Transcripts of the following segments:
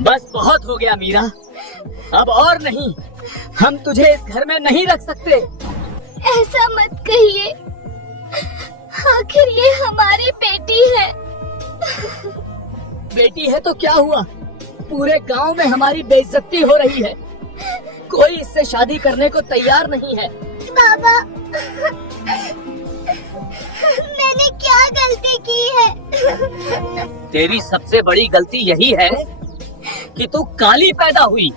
बस बहुत हो गया मीरा, अब और नहीं। हम तुझे इस घर में नहीं रख सकते। ऐसा मत कहिए, आखिर ये हमारी बेटी है। बेटी है तो क्या हुआ, पूरे गांव में हमारी बेइज्जती हो रही है। कोई इससे शादी करने को तैयार नहीं है। बाबा, मैंने क्या गलती की है? तेरी सबसे बड़ी गलती यही है कि तू काली पैदा हुई।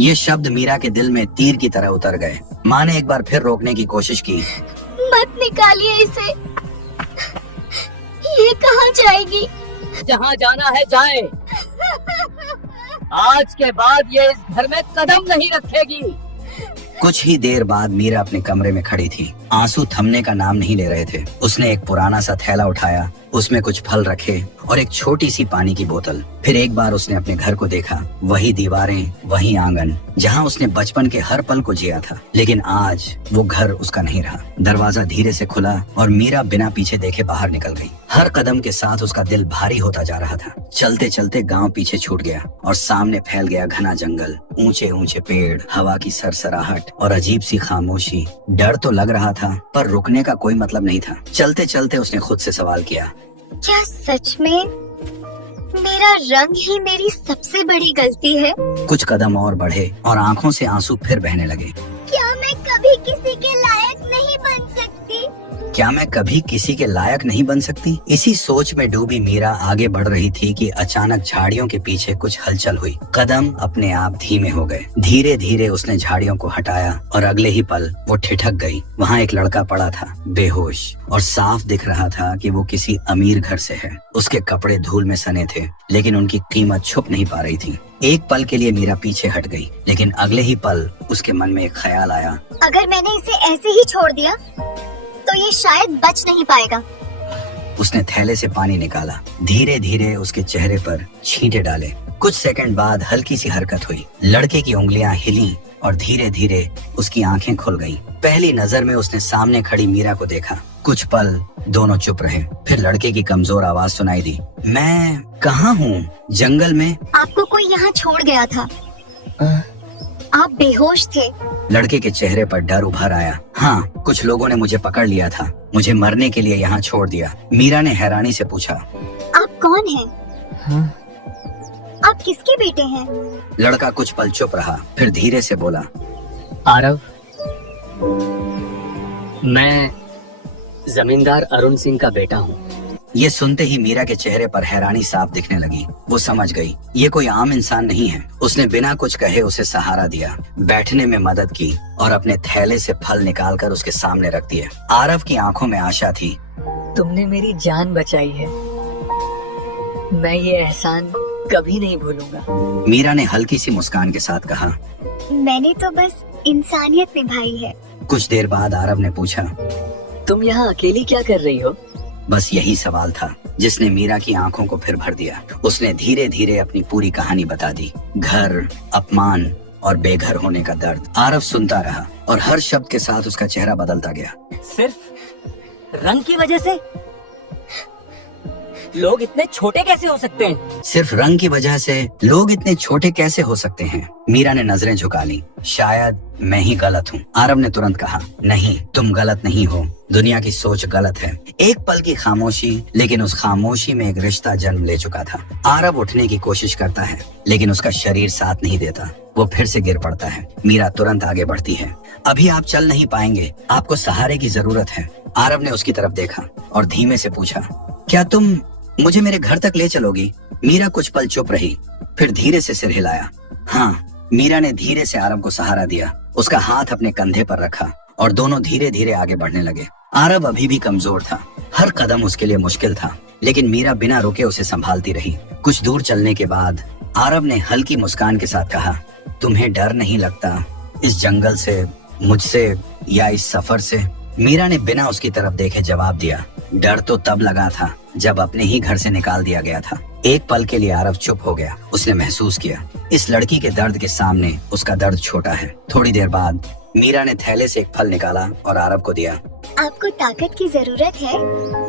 ये शब्द मीरा के दिल में तीर की तरह उतर गए। माँ ने एक बार फिर रोकने की कोशिश की। मत निकालिए इसे, ये कहाँ जाएगी? जहाँ जाना है जाए। आज के बाद ये इस घर में कदम नहीं रखेगी। कुछ ही देर बाद मीरा अपने कमरे में खड़ी थी। आंसू थमने का नाम नहीं ले रहे थे। उसने एक पुराना सा थैला उठाया, उसमें कुछ फल रखे और एक छोटी सी पानी की बोतल। फिर एक बार उसने अपने घर को देखा, वही दीवारें, वही आंगन, जहाँ उसने बचपन के हर पल को जिया था। लेकिन आज वो घर उसका नहीं रहा। दरवाजा धीरे से खुला और मीरा बिना पीछे देखे बाहर निकल गई। हर कदम के साथ उसका दिल भारी होता जा रहा था। चलते चलते गांव पीछे छूट गया और सामने फैल गया घना जंगल, ऊंचे ऊंचे पेड़, हवा की सरसराहट और अजीब सी खामोशी। डर तो लग रहा था, पर रुकने का कोई मतलब नहीं था। चलते चलते उसने खुद से सवाल किया, क्या सच में मेरा रंग ही मेरी सबसे बड़ी गलती है? कुछ कदम और बढ़े और आंखों से आंसू फिर बहने लगे। क्या मैं कभी किसी के लायक नहीं बन सकती? क्या मैं कभी किसी के लायक नहीं बन सकती? इसी सोच में डूबी मीरा आगे बढ़ रही थी कि अचानक झाड़ियों के पीछे कुछ हलचल हुई। कदम अपने आप धीमे हो गए। धीरे धीरे उसने झाड़ियों को हटाया और अगले ही पल वो ठिठक गई। वहाँ एक लड़का पड़ा था, बेहोश, और साफ दिख रहा था कि वो किसी अमीर घर से है। उसके कपड़े धूल में सने थे, लेकिन उनकी कीमत छुप नहीं पा रही थी। एक पल के लिए मीरा पीछे हट गई, लेकिन अगले ही पल उसके मन में एक ख्याल आया, अगर मैंने इसे ऐसे ही छोड़ दिया तो ये शायद बच नहीं पाएगा। उसने थैले से पानी निकाला, धीरे धीरे उसके चेहरे पर छींटे डाले। कुछ सेकंड बाद हल्की सी हरकत हुई। लड़के की उंगलियां हिली और धीरे धीरे उसकी आंखें खुल गईं। पहली नजर में उसने सामने खड़ी मीरा को देखा। कुछ पल दोनों चुप रहे। फिर लड़के की कमजोर आवाज सुनाई दी, मैं कहाँ हूँ? जंगल में। आपको कोई यहाँ छोड़ गया था। आप बेहोश थे। लड़के के चेहरे पर डर उभर आया। हाँ, कुछ लोगों ने मुझे पकड़ लिया था, मुझे मरने के लिए यहाँ छोड़ दिया। मीरा ने हैरानी से पूछा, आप कौन हैं? हाँ? आप किसके बेटे हैं? लड़का कुछ पल चुप रहा, फिर धीरे से बोला, आरव, मैं जमींदार अरुण सिंह का बेटा हूँ। ये सुनते ही मीरा के चेहरे पर हैरानी साफ दिखने लगी। वो समझ गई ये कोई आम इंसान नहीं है। उसने बिना कुछ कहे उसे सहारा दिया, बैठने में मदद की और अपने थैले से फल निकालकर उसके सामने रख दिए। आरव की आंखों में आशा थी। तुमने मेरी जान बचाई है, मैं ये एहसान कभी नहीं भूलूंगा। मीरा ने हल्की सी मुस्कान के साथ कहा, मैंने तो बस इंसानियत निभाई है। कुछ देर बाद आरव ने पूछा, तुम यहाँ अकेली क्या कर रही हो? बस यही सवाल था जिसने मीरा की आंखों को फिर भर दिया। उसने धीरे धीरे अपनी पूरी कहानी बता दी, घर, अपमान और बेघर होने का दर्द। आरव सुनता रहा और हर शब्द के साथ उसका चेहरा बदलता गया। सिर्फ रंग की वजह से लोग इतने छोटे कैसे हो सकते हैं? सिर्फ रंग की वजह से लोग इतने छोटे कैसे हो सकते हैं? मीरा ने नजरें झुका ली। शायद मैं ही गलत हूँ। आरव ने तुरंत कहा, नहीं, तुम गलत नहीं हो, दुनिया की सोच गलत है। एक पल की खामोशी, लेकिन उस खामोशी में एक रिश्ता जन्म ले चुका था। आरव उठने की कोशिश करता है, लेकिन उसका शरीर साथ नहीं देता। वो फिर से गिर पड़ता है। मीरा तुरंत आगे बढ़ती है। अभी आप चल नहीं पाएंगे, आपको सहारे की जरूरत है। आरव ने उसकी तरफ देखा और धीमे से पूछा, क्या तुम मुझे मेरे घर तक ले चलोगी? मीरा कुछ पल चुप रही, फिर धीरे से सिर हिलाया। हाँ। मीरा ने धीरे से आरव को सहारा दिया, उसका हाथ अपने कंधे पर रखा और दोनों धीरे धीरे आगे बढ़ने लगे। आरव अभी भी कमजोर था, हर कदम उसके लिए मुश्किल था, लेकिन मीरा बिना रुके उसे संभालती रही। कुछ दूर चलने के बाद आरव ने हल्की मुस्कान के साथ कहा, तुम्हें डर नहीं लगता इस जंगल से, मुझसे या इस सफर से? मीरा ने बिना उसकी तरफ देखे जवाब दिया, डर तो तब लगा था जब अपने ही घर से निकाल दिया गया था। एक पल के लिए आरव चुप हो गया। उसने महसूस किया इस लड़की के दर्द के सामने उसका दर्द छोटा है। थोड़ी देर बाद मीरा ने थैले से एक फल निकाला और आरव को दिया। आपको ताकत की जरूरत है,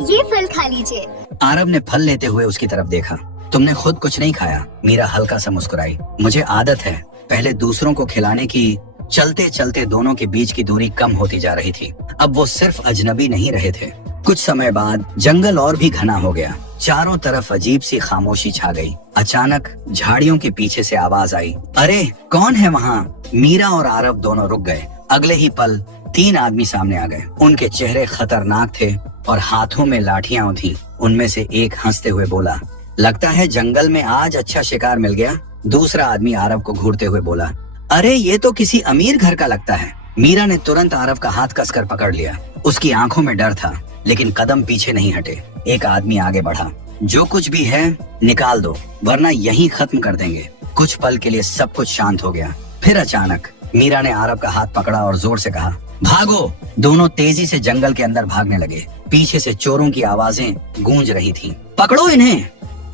ये फल खा लीजिए। आरव ने फल लेते हुए उसकी तरफ देखा। तुमने खुद कुछ नहीं खाया। मीरा हल्का सा मुस्कुराई। मुझे आदत है पहले दूसरों को खिलाने की। चलते चलते दोनों के बीच की दूरी कम होती जा रही थी। अब वो सिर्फ अजनबी नहीं रहे थे। कुछ समय बाद जंगल और भी घना हो गया। चारों तरफ अजीब सी खामोशी छा गई। अचानक झाड़ियों के पीछे से आवाज आई, अरे कौन है वहाँ? मीरा और आरव दोनों रुक गए। अगले ही पल 3 आदमी सामने आ गए। उनके चेहरे खतरनाक थे और हाथों में लाठियां थी। उनमें से एक हंसते हुए बोला, लगता है जंगल में आज अच्छा शिकार मिल गया। दूसरा आदमी आरव को घूरते हुए बोला, अरे ये तो किसी अमीर घर का लगता है। मीरा ने तुरंत आरव का हाथ कसकर पकड़ लिया। उसकी आंखों में डर था, लेकिन कदम पीछे नहीं हटे। एक आदमी आगे बढ़ा, जो कुछ भी है निकाल दो, वरना यहीं खत्म कर देंगे। कुछ पल के लिए सब कुछ शांत हो गया। फिर अचानक मीरा ने आरव का हाथ पकड़ा और जोर से कहा, भागो। दोनों तेजी से जंगल के अंदर भागने लगे। पीछे से चोरों की आवाजें गूंज रही थीं। पकड़ो इन्हें।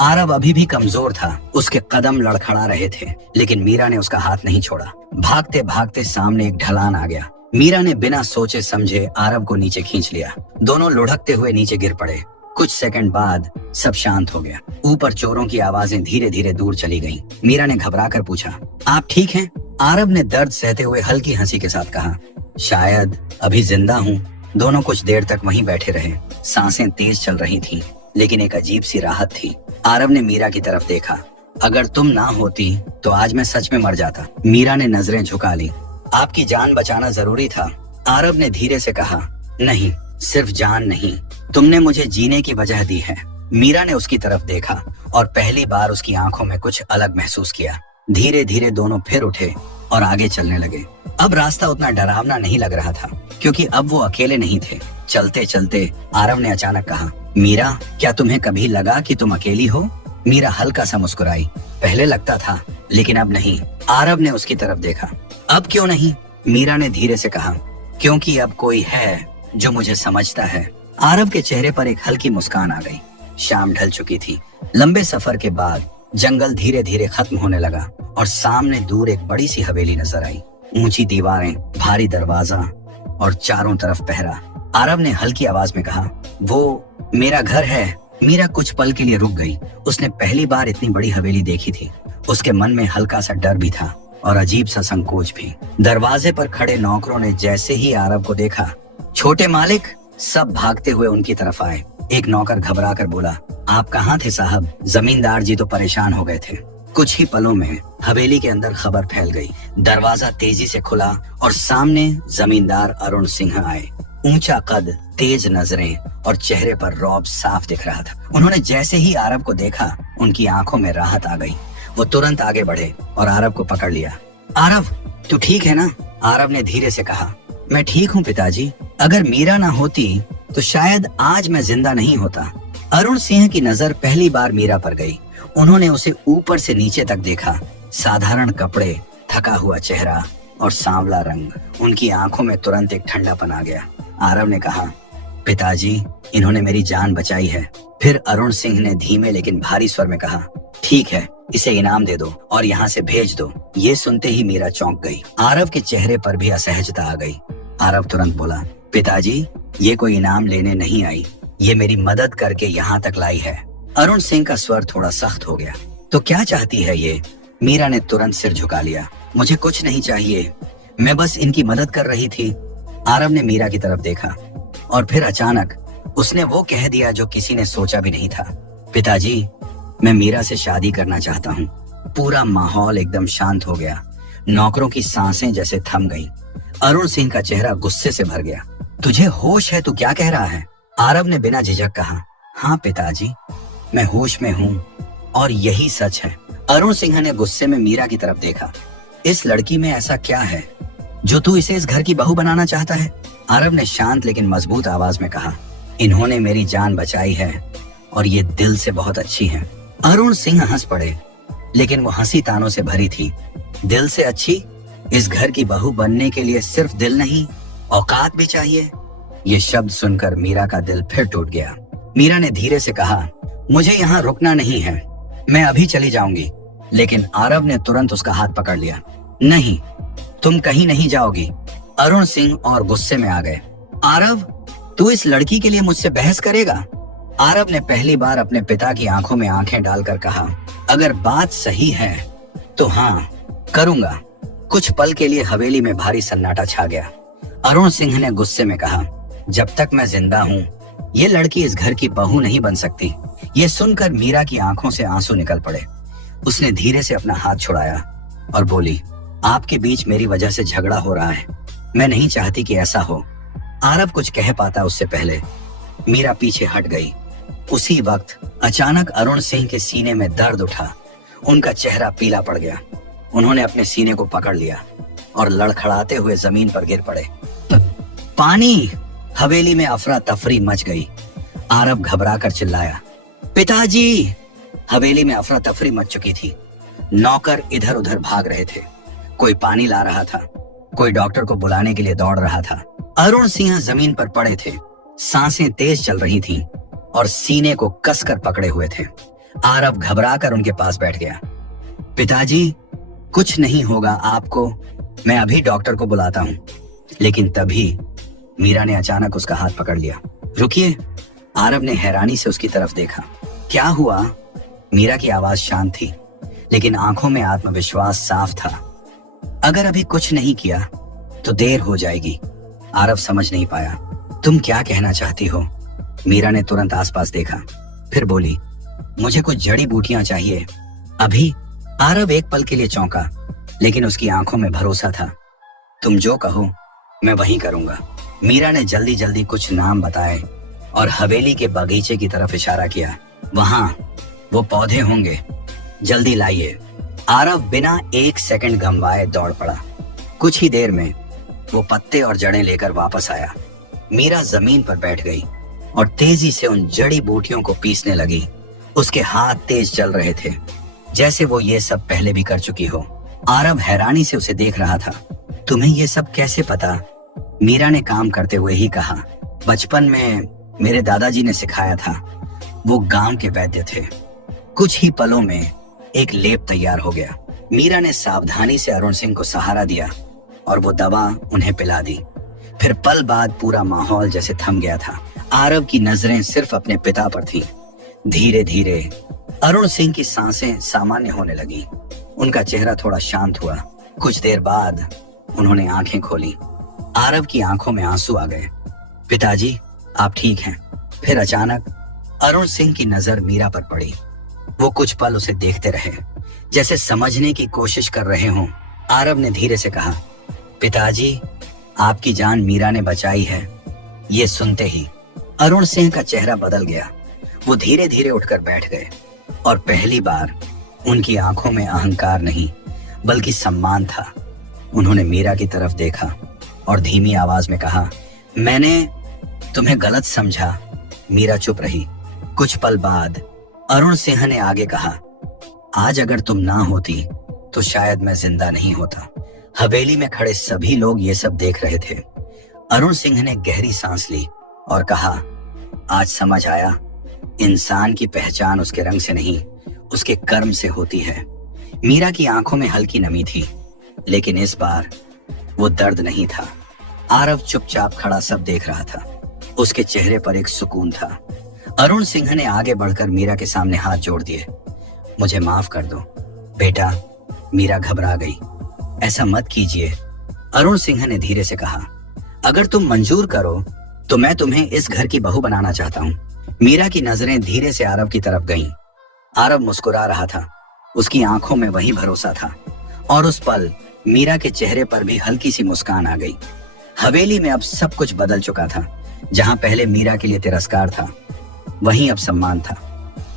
आरव अभी भी कमजोर था। उसके कदम लड़खड़ा रहे थे, लेकिन मीरा ने उसका हाथ नहीं छोड़ा। भागते भागते सामने एक ढलान आ गया। मीरा ने बिना सोचे समझे आरव को नीचे खींच लिया। दोनों लुढ़कते हुए नीचे गिर पड़े। कुछ सेकंड बाद सब शांत हो गया। ऊपर चोरों की आवाजें धीरे धीरे दूर चली गईं। मीरा ने घबराकर पूछा, आप ठीक हैं? आरव ने दर्द सहते हुए हल्की हंसी के साथ कहा, शायद अभी जिंदा हूँ। दोनों कुछ देर तक वहीं बैठे रहे। सांसें तेज चल रही थीं, लेकिन एक अजीब सी राहत थी। आरव ने मीरा की तरफ देखा। अगर तुम ना होती तो आज मैं सच में मर जाता। मीरा ने नजरें झुका ली। आपकी जान बचाना जरूरी था। आरव ने धीरे से कहा, नहीं, सिर्फ जान नहीं, तुमने मुझे जीने की वजह दी है। मीरा ने उसकी तरफ देखा और पहली बार उसकी आंखों में कुछ अलग महसूस किया। धीरे धीरे दोनों फिर उठे और आगे चलने लगे। अब रास्ता उतना डरावना नहीं लग रहा था, क्योंकि अब वो अकेले नहीं थे। चलते चलते आरव ने अचानक कहा, मीरा, क्या तुम्हें कभी लगा कि तुम अकेली हो? मीरा हल्का सा मुस्कुराई। पहले लगता था, लेकिन अब नहीं। आरव ने उसकी तरफ देखा। अब क्यों नहीं? मीरा ने धीरे से कहा, क्योंकि अब कोई है जो मुझे समझता है। आरव के चेहरे पर एक हल्की मुस्कान आ गई। शाम ढल चुकी थी। लंबे सफर के बाद जंगल धीरे धीरे खत्म होने लगा और सामने दूर एक बड़ी सी हवेली नजर आई। ऊंची दीवारें, भारी दरवाजा और चारों तरफ पहरा। आरव ने हल्की आवाज में कहा, वो मेरा घर है। मीरा कुछ पल के लिए रुक गई। उसने पहली बार इतनी बड़ी हवेली देखी थी। उसके मन में हल्का सा डर भी था और अजीब सा संकोच भी। दरवाजे पर खड़े नौकरों ने जैसे ही आरव को देखा, छोटे मालिक, सब भागते हुए उनकी तरफ आए। एक नौकर घबरा कर बोला, आप कहाँ थे साहब? जमींदार जी तो परेशान हो गए थे। कुछ ही पलों में हवेली के अंदर खबर फैल गई। दरवाजा तेजी से खुला और सामने जमींदार अरुण सिंह आए। ऊंचा कद, तेज नजरें और चेहरे पर रौब साफ दिख रहा था। उन्होंने जैसे ही आरव को देखा, उनकी आंखों में राहत आ गई। वो तुरंत आगे बढ़े और आरव को पकड़ लिया। आरव, तू ठीक है ना? आरव ने धीरे से कहा, मैं ठीक हूँ पिताजी। अगर मीरा ना होती तो शायद आज मैं जिंदा नहीं होता। अरुण सिंह की नजर पहली बार मीरा पर गई। उन्होंने उसे ऊपर से नीचे तक देखा। साधारण कपड़े, थका हुआ चेहरा और सांवला रंग। उनकी आंखों में तुरंत एक ठंडापन आ गया। आरव ने कहा, पिताजी, इन्होंने मेरी जान बचाई है। फिर अरुण सिंह ने धीमे लेकिन भारी स्वर में कहा, ठीक है, इसे इनाम दे दो और यहाँ से भेज दो। ये सुनते ही मीरा चौंक गई। आरव के चेहरे पर भी असहजता आ गई। आरव तुरंत बोला, पिताजी, ये कोई इनाम लेने नहीं आई, ये मेरी मदद करके यहाँ तक लाई है। अरुण सिंह का स्वर थोड़ा सख्त हो गया। तो क्या चाहती है ये? मीरा ने तुरंत सिर झुका लिया। मुझे कुछ नहीं चाहिए, मैं बस इनकी मदद कर रही थी। आरव ने मीरा की तरफ देखा और फिर अचानक उसने वो कह दिया जो किसी ने सोचा भी नहीं था, पिताजी, मैं मीरा से शादी करना चाहता हूँ। पूरा माहौल एकदम शांत हो गया। नौकरों की सांसें जैसे थम गईं। अरुण सिंह का चेहरा गुस्से से भर गया। तुझे होश है? तू क्या कह रहा है? आरव ने बिना झिझक कहा, हाँ पिताजी, मैं होश में हूँ और यही सच है। अरुण सिंह ने गुस्से में मीरा की तरफ देखा। इस लड़की में ऐसा क्या है जो तू इसे इस घर की बहू बनाना चाहता है? आरव ने शांत लेकिन मजबूत आवाज में कहा, इन्होंने मेरी जान बचाई है और ये दिल से बहुत अच्छी हैं। अरुण सिंह हंस पड़े, लेकिन वो हंसी तानों से भरी थी। दिल से अच्छी? इस घर की बहू बनने के लिए सिर्फ दिल नहीं, औकात भी चाहिए। ये शब्द सुनकर मीरा का दिल फिर टूट गया। मीरा ने धीरे से कहा, मुझे यहाँ रुकना नहीं है, मैं अभी चली जाऊंगी। लेकिन आरव ने तुरंत उसका हाथ पकड़ लिया। नहीं, तुम कहीं नहीं जाओगी। अरुण सिंह और गुस्से में आ गए। आरव, तू इस लड़की के लिए मुझसे बहस करेगा? आरव ने पहली बार अपने पिता की आंखों में आंखें डालकर कहा, अगर बात सही है तो हाँ, करूंगा। कुछ पल के लिए हवेली में भारी सन्नाटा छा गया। अरुण सिंह ने गुस्से में कहा, जब तक मैं जिंदा हूँ ये लड़की इस घर की बहू नहीं बन सकती। ये सुनकर मीरा की आंखों से आंसू निकल पड़े। उसने धीरे से अपना हाथ छुड़ाया और बोली, आपके बीच मेरी वजह से झगड़ा हो रहा है, मैं नहीं चाहती कि ऐसा हो। आरव कुछ कह पाता उससे पहले मीरा पीछे हट गई। उसी वक्त अचानक अरुण सिंह के सीने में दर्द उठा। उनका चेहरा पीला पड़ गया। उन्होंने अपने सीने को पकड़ लिया और लड़खड़ाते हुए जमीन पर गिर पड़े। पानी! हवेली में अफरा तफरी मच गई। आरव घबराकर चिल्लाया, पिताजी! हवेली में अफरा तफरी मच चुकी थी। नौकर इधर उधर भाग रहे थे। कोई पानी ला रहा था, कोई डॉक्टर को बुलाने के लिए दौड़ रहा था। अरुण सिंह जमीन पर पड़े थे, सांसें तेज चल रही थीं और सीने को कसकर पकड़े हुए थे। आरव घबराकर उनके पास बैठ गया। पिताजी, कुछ नहीं होगा आपको, मैं अभी डॉक्टर को बुलाता हूँ। लेकिन तभी मीरा ने अचानक उसका हाथ पकड़ लिया। रुकिए! आरव ने हैरानी से उसकी तरफ देखा। क्या हुआ? मीरा की आवाज शांत थी, लेकिन आंखों में आत्मविश्वास साफ था। अगर अभी कुछ नहीं किया तो देर हो जाएगी। आरव समझ नहीं पाया। तुम क्या कहना चाहती हो? मीरा ने तुरंत आसपास देखा, फिर बोली, मुझे कुछ जड़ी बूटियां चाहिए अभी। आरव एक पल के लिए चौंका, लेकिन उसकी आंखों में भरोसा था। तुम जो कहो मैं वही करूंगा। मीरा ने जल्दी जल्दी कुछ नाम बताए और हवेली के बगीचे की तरफ इशारा किया। वहां वो पौधे होंगे, जल्दी लाइए। आरव बिना एक सेकंड गंवाए दौड़ पड़ा। कुछ ही देर में वो पत्ते और जड़ें लेकर वापस आया। मीरा जमीन पर बैठ गई और तेजी से उन जड़ी बूटियों को पीसने लगी। उसके हाथ तेज चल रहे थे, जैसे वो ये सब पहले भी कर चुकी हो। आरव हैरानी से उसे देख रहा था। तुम्हें ये सब कैसे पता? मीरा ने काम करते हुए ही कहा, बचपन में मेरे दादाजी ने सिखाया था। वो गांव के वैद्य थे। कुछ ही पलों में एक लेप तैयार हो गया। मीरा ने सावधानी से अरुण सिंह को सहारा दिया और वो दवा उन्हें पिला दी। फिर पल बाद पूरा माहौल जैसे थम गया था। आरव की नजरें सिर्फ अपने पिता पर थीं। धीरे धीरे अरुण सिंह की सांसें सामान्य होने लगी। उनका चेहरा थोड़ा शांत हुआ। कुछ देर बाद उन्होंने आंखें खोली। आरव की आंखों में आंसू आ गए। पिताजी, आप ठीक हैं? फिर अचानक अरुण सिंह की नजर मीरा पर पड़ी। वो कुछ पल उसे देखते रहे, जैसे समझने की कोशिश कर रहे हों। आरव ने धीरे से कहा, पिताजी, आपकी जान मीरा ने बचाई है। ये सुनते ही अरुण सिंह का चेहरा बदल गया। वो धीरे धीरे उठकर बैठ गए और पहली बार उनकी आंखों में अहंकार नहीं बल्कि सम्मान था। उन्होंने मीरा की तरफ देखा और धीमी आवाज में कहा, मैंने तुम्हें गलत समझा। मीरा चुप रही। कुछ पल बाद अरुण सिंह ने आगे कहा, आज अगर तुम ना होती तो शायद मैं जिंदा नहीं होता। हवेली में खड़े सभी लोग ये सब देख रहे थे। अरुण सिंह ने गहरी सांस ली और कहा, आज समझ आया, इंसान की पहचान उसके रंग से नहीं उसके कर्म से होती है। मीरा की आंखों में हल्की नमी थी, लेकिन इस बार वो दर्द नहीं था। आरव चुपचाप खड़ा सब देख रहा था। उसके चेहरे पर एक सुकून था। अरुण सिंह ने आगे बढ़कर मीरा के सामने हाथ जोड़ दिए। मुझे माफ कर दो बेटा। मीरा घबरा गई। ऐसा मत कीजिए, अरुण सिंह ने धीरे से कहा। अगर तुम मंजूर करो तो मैं तुम्हें इस घर की बहू बनाना चाहता हूँ। मीरा की नजरें धीरे से आरव की तरफ गईं। आरव मुस्कुरा रहा था। उसकी आंखों में वही भरोसा था और उस पल मीरा के चेहरे पर भी हल्की सी मुस्कान आ गई। हवेली में अब सब कुछ बदल चुका था। जहां पहले मीरा के लिए तिरस्कार था, वहीं अब सम्मान था।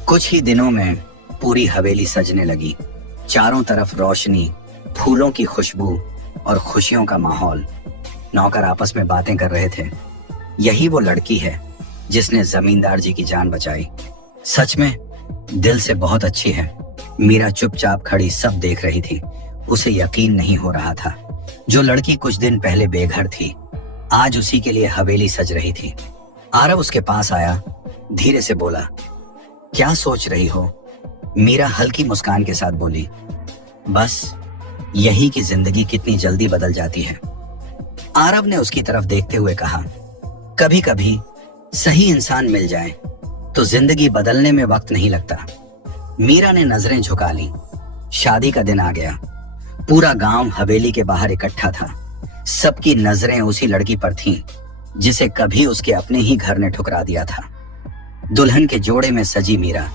कुछ ही दिनों में पूरी हवेली सजने लगी। चारों तरफ रोशनी, फूलों की खुशबू और खुशियों का माहौल। नौकर आपस में बातें कर रहे थे। यही वो लड़की है जिसने जमींदार जी की जान बचाई। सच में दिल से बहुत अच्छी है। मीरा चुपचाप खड़ी सब देख रही थी। उसे यकीन नहीं हो रहा था। जो लड़की कुछ दिन पहले बेघर थी, आज उसी के लिए हवेली सज रही थी। आरव उसके पास आया, धीरे से बोला, क्या सोच रही हो? मीरा हल्की मुस्कान के साथ बोली, बस यही कि जिंदगी कितनी जल्दी बदल जाती है। आरव ने उसकी तरफ देखते हुए कहा, कभी कभी सही इंसान मिल जाए तो जिंदगी बदलने में वक्त नहीं लगता। मीरा ने नजरें झुका ली। शादी का दिन आ गया। पूरा गांव हवेली के बाहर इकट्ठा था। सबकी नजरें उसी लड़की पर थीं, जिसे कभी उसके अपने ही घर ने ठुकरा दिया था। दुल्हन के जोड़े में सजी मीरा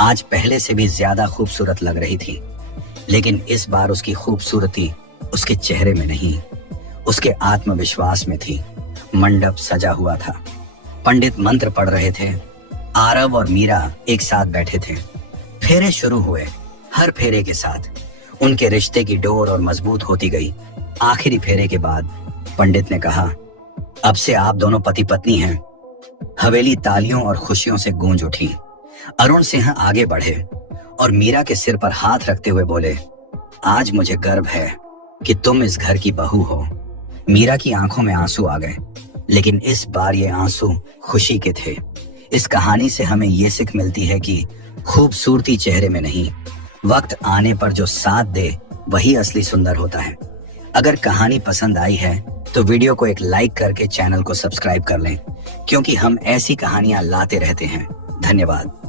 आज पहले से भी ज्यादा खूबसूरत लग रही थी, लेकिन इस बार उसकी खूबसूरती उसके चेहरे में नहीं, उसके आत्मविश्वास में थी। मंडप सजा हुआ था। पंडित मंत्र पढ़ रहे थे। आरव और मीरा एक साथ बैठे थे। फेरे शुरू हुए। हर फेरे के साथ उनके रिश्ते की डोर और मजबूत होती गई। आखिरी फेरे के बाद पंडित ने कहा, अब से आप दोनों पति पत्नी हैं। हवेली तालियों और खुशियों से गूंज उठी। अरुण सिंह आगे बढ़े और मीरा के सिर पर हाथ रखते हुए बोले, आज मुझे गर्व है कि तुम इस घर की बहू हो। मीरा की आंखों में आंसू आ गए, लेकिन इस बार ये आंसू खुशी के थे। इस कहानी से हमें ये सीख मिलती है कि खूबसूरती चेहरे में नहीं, वक्त आने पर जो साथ दे वही असली सुंदर होता है। अगर कहानी पसंद आई है तो वीडियो को एक लाइक करके चैनल को सब्सक्राइब कर लें, क्योंकि हम ऐसी कहानियां लाते रहते हैं। धन्यवाद।